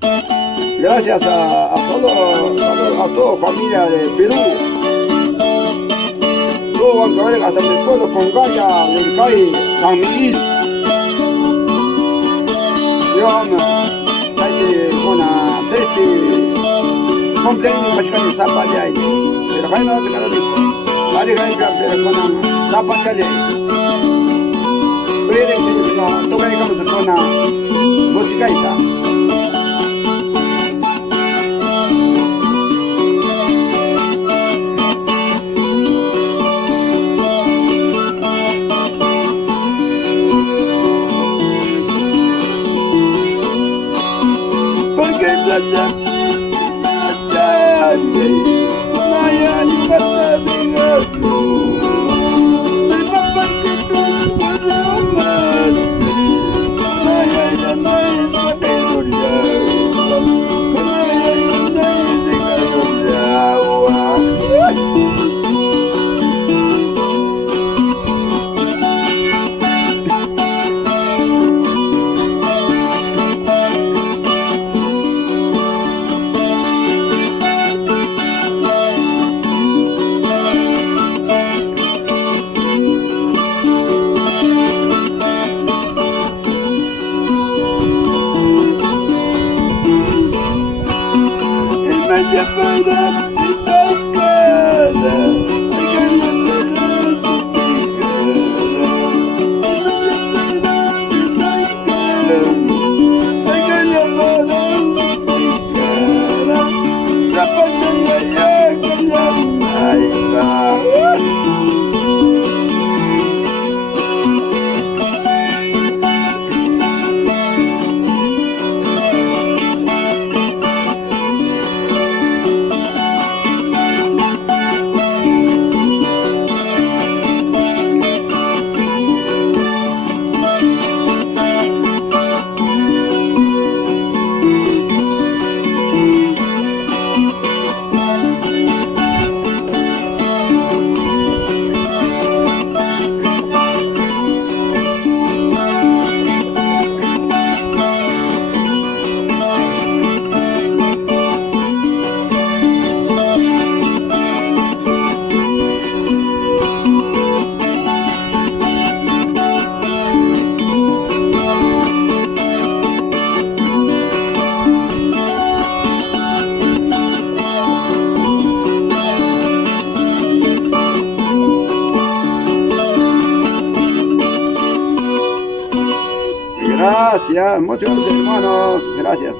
Gracias a toda familia de Perú. Todo Huancabrera, hasta mi pueblo con Gaya, Lencay, San Miguel. Yo me con cumpleaños más que zapa de ahí. Pero hay no te queda rico. Vale, pero con zapa de ahí. Pero no, toca digamos con música y tal. Gracias, muchas gracias hermanos, gracias.